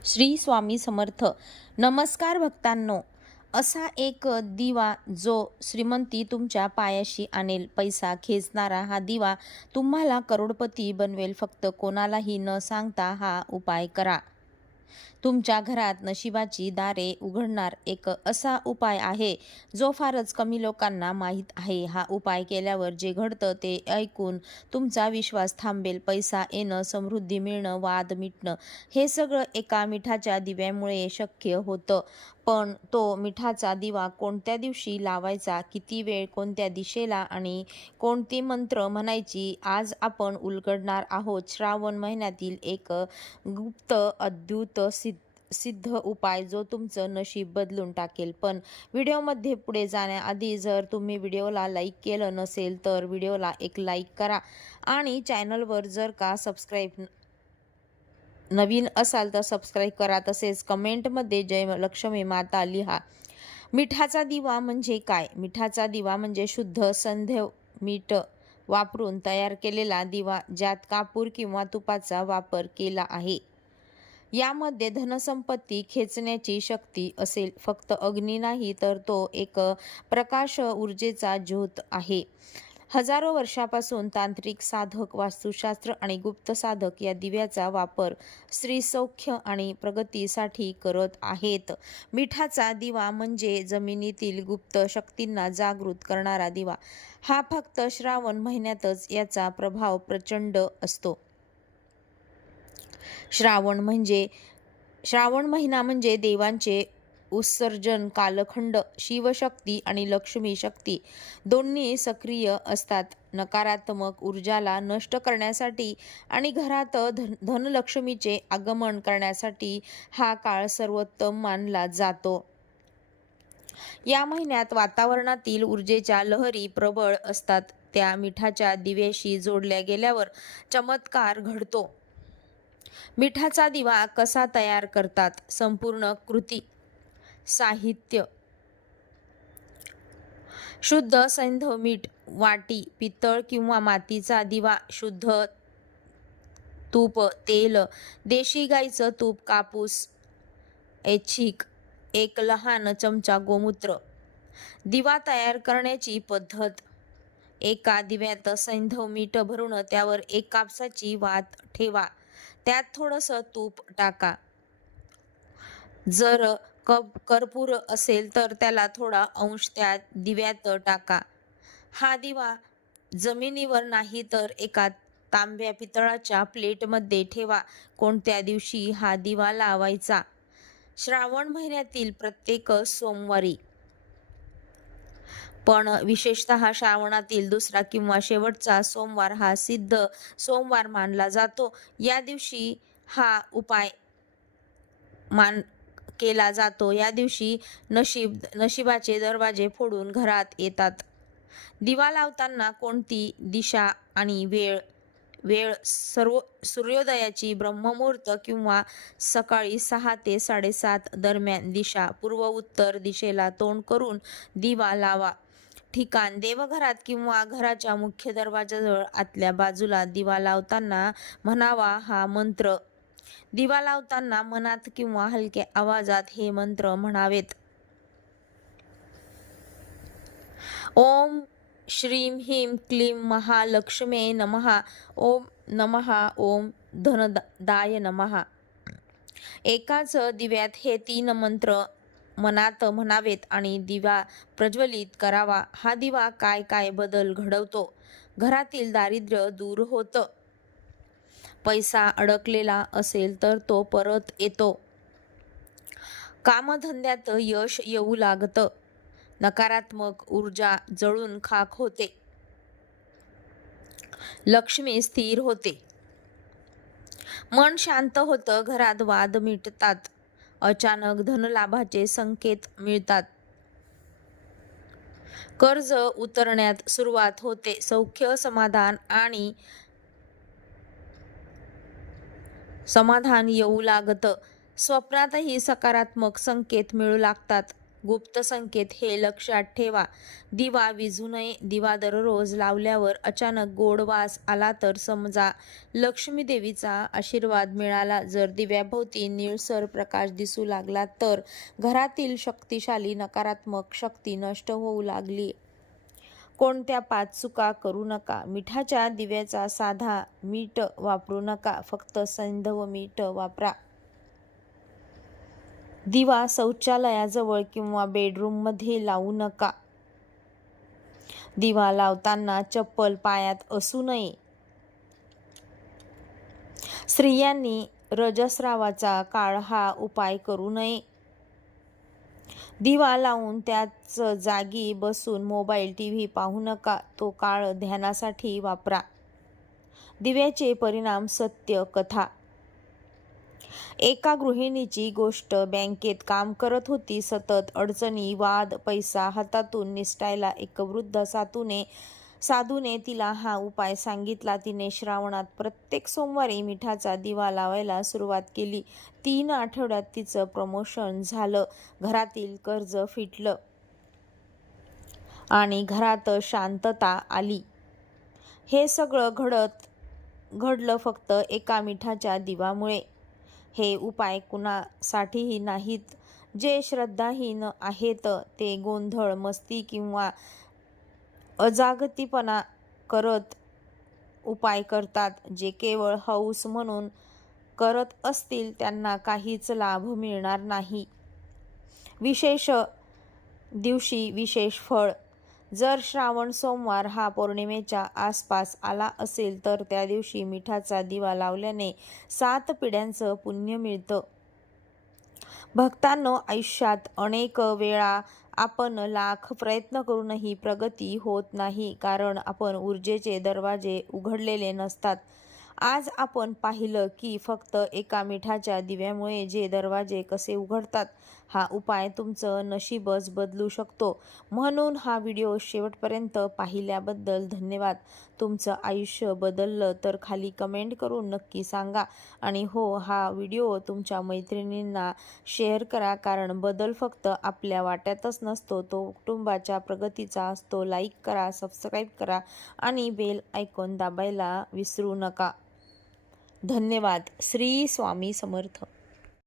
श्री स्वामी समर्थ. नमस्कार भक्तांनो. असा एक दिवा जो श्रीमंती तुमच्या पायाशी आणेल, पैसा खेचणारा हा दिवा तुम्हाला करोडपती बनवेल. फक्त कोणालाही न सांगता हा उपाय करा. तुमच्या घरात नशिबाची दारे उघडणार एक असा उपाय आहे जो फारच कमी लोकांना माहीत आहे. हा उपाय केल्यावर जे घडतं ते ऐकून तुमचा विश्वास थांबेल. पैसा येणं, समृद्धी मिळणं, वाद मिटणं हे सगळं एका मिठाच्या दिव्यामुळे शक्य होतं. पण तो मिठाचा दिवा कोणत्या दिवशी लावायचा, किती वेळ, कोणत्या दिशेला आणि कोणती मंत्र म्हणायची, आज आपण उलगडणार आहोत. श्रावण महिन्यातील एक गुप्त अद्भुत सिद्ध उपाय जो तुमचं नशीब बदलून टाकेल. पण व्हिडिओमध्ये पुढे जाण्याआधी जर तुम्ही व्हिडिओला लाईक केलं नसेल तर व्हिडिओला एक लाईक करा आणि चॅनलवर जर का नवीन असाल तर सबस्क्राईब करा. तसेच कमेंटमध्ये जय लक्ष्मी माता लिहा. मिठाचा दिवा म्हणजे काय? मिठाचा दिवा म्हणजे शुद्ध संधव मीठ वापरून तयार केलेला दिवा ज्यात कापूर किंवा तुपाचा वापर केला आहे. यामध्ये धनसंपत्ती खेचण्याची शक्ती असेल. फक्त अग्नी नाही तर तो एक प्रकाश ऊर्जेचा ज्योत आहे. हजारो वर्षापासून तांत्रिक साधक, वास्तुशास्त्र आणि गुप्त साधक या दिव्याचा वापर स्त्रीसौख्य आणि प्रगतीसाठी करत आहेत. मिठाचा दिवा म्हणजे जमिनीतील गुप्त शक्तींना जागृत करणारा दिवा. हा फक्त श्रावण महिन्यातच याचा प्रभाव प्रचंड असतो. श्रावण महिना म्हणजे देवांचे उत्सर्जन कालखंड. शिवशक्ती आणि लक्ष्मी शक्ती दोन्ही सक्रिय असतात. नकारात्मक ऊर्जाला नष्ट करण्यासाठी आणि घरात धनलक्ष्मीचे आगमन करण्यासाठी हा काळ सर्वोत्तम मानला जातो. या महिन्यात वातावरणातील ऊर्जेच्या लहरी प्रबळ असतात. त्या मिठाच्या दिव्याशी जोडल्या गेल्यावर चमत्कार घडतो. मिठाचा दिवा कसा तयार करतात? संपूर्ण कृती. साहित्य: शुद्ध सैंधव मीठ वाटी, पितळ किंवा मातीचा दिवा, शुद्ध तूप, तेल, देशी गाईचं तूप, कापूस, ऐच्छिक, एक लहान चमचा गोमूत्र. दिवा तयार करण्याची पद्धत: एका दिव्यात सैंधव मीठ भरून त्यावर एक कापसाची वात ठेवा. त्यात थोडंसं तूप टाका. जर कर्पूर असेल तर त्याला थोडा अंश त्या दिव्यात टाका. हा दिवा जमिनीवर नाही तर एका तांब्या पितळाच्या प्लेटमध्ये ठेवा. कोणत्या दिवशी हा दिवा लावायचा? श्रावण महिन्यातील प्रत्येक सोमवारी, पण विशेषतः श्रावणातील दुसरा किंवा शेवटचा सोमवार हा सिद्ध सोमवार मानला जातो. या दिवशी हा उपाय केला जातो. या दिवशी नशिबाचे दरवाजे फोडून घरात येतात. दिवा लावताना कोणती दिशा आणि वेळ? सूर्योदयाची ब्रह्ममुहूर्त किंवा सकाळी 6 ते 7:30 दरम्यान. दिशा: पूर्व उत्तर दिशेला तोंड करून दिवा लावा. ठिकाण: देवघरात किंवा घराच्या मुख्य दरवाजाजवळ आतल्या बाजूला. दिवा लावताना म्हणावा हा मंत्र. दिवा लावताना मनात किंवा हलक्या आवाजात हे मंत्र म्हणावेत. ओम श्रीं ह्रीं क्लीं महालक्ष्म्यै नमः. ओम नमः. ओम धनदाय नमः. एकाच दिव्यात हे 3 मंत्र मनात म्हणावेत आणि दिवा प्रज्वलित करावा. हा दिवा काय काय बदल घडवतो? घरातील दारिद्र्य दूर होतं. पैसा अडकलेला असेल तर तो परत येतो. कामधंद्यात यश येऊ लागतं. नकारात्मक ऊर्जा जळून खाक होते. लक्ष्मी स्थिर होते. मन शांत होतं. घरात वाद मिटतात. अचानक धनलाभाचे संकेत मिळतात. कर्ज उतरण्यात सुरुवात होते. सौख्य, समाधान येऊ लागतं. स्वप्नातही सकारात्मक संकेत मिळू लागतात. गुप्त संकेत हे लक्षात ठेवा. दिवा विझू नये. दिवा दररोज लावल्यावर अचानक गोड वास आला तर समजा लक्ष्मी देवीचा आशीर्वाद मिळाला. जर दिव्याभोवती निळसर प्रकाश दिसू लागला तर घरातील शक्तिशाली नकारात्मक शक्ती नष्ट होऊ लागली. कोणत्या 5 चुका करू नका. मिठाच्या दिव्याचा साधा मीठ वापरू नका. फक्त सैंधव मीठ वापरा. दिवा शौचालयाजवळ किंवा बेडरूममध्ये लावू नका. दिवा लावताना चप्पल पायात असू नये. स्त्रियांनी रजस्रावाचा काळ हा उपाय करू नये. दिवा लावून त्याच जागी बसून मोबाईल टीव्ही पाहू नका. तो काळ ध्यानासाठी वापरा. दिव्याचे परिणाम सत्य कथा. एका गृहिणीची गोष्ट. बँकेत काम करत होती. सतत अडचणी, वाद, पैसा हातातून निसटायला. एक वृद्ध साधूने तिला हा उपाय सांगितला. तिने श्रावणात प्रत्येक सोमवारी मिठाचा दिवा लावायला सुरुवात केली. 3 आठवड्यात तिचं प्रमोशन झालं. घरातील कर्ज फिटलं आणि घरात शांतता आली. हे सगळं घडलं फक्त एका मिठाच्या दिव्यामुळे. हे उपाय कुणासाठीही नाहीत. जे श्रद्धाहीन आहेत ते गोंधळ, मस्ती किंवा अजागतीपणा करत उपाय करतात. जे केवळ हौस म्हणून करत असतील त्यांना काहीच लाभ मिळणार नाही. विशेष दिवशी विशेष फळ. जर श्रावण सोमवार हा पौर्णिमेच्या आसपास आला असेल तर त्या दिवशी मिठाचा दिवा लावल्याने 7 पिढ्यांचं पुण्य मिळतं. भक्तांनो, आयुष्यात अनेक वेळा आपण लाख प्रयत्न करूनही प्रगती होत नाही, कारण आपण ऊर्जेचे दरवाजे उघडलेले नसतात. आज आपण पाहिलं की फक्त एका मिठाच्या दिव्यामुळे जे दरवाजे कसे उघडतात. हा उपाय तुमचं नशीबच बदलू शकतो. म्हणून हा व्हिडिओ शेवटपर्यंत पाहिल्याबद्दल धन्यवाद. तुमचं आयुष्य बदललं तर खाली कमेंट करून नक्की सांगा. आणि हो, हा व्हिडिओ तुमच्या मैत्रिणींना शेअर करा, कारण बदल फक्त आपल्या वाट्यातच नसतो, तो कुटुंबाच्या प्रगतीचा असतो. लाईक करा, सबस्क्राईब करा आणि बेल आयकॉन दाबायला विसरू नका. धन्यवाद. श्री स्वामी समर्थ.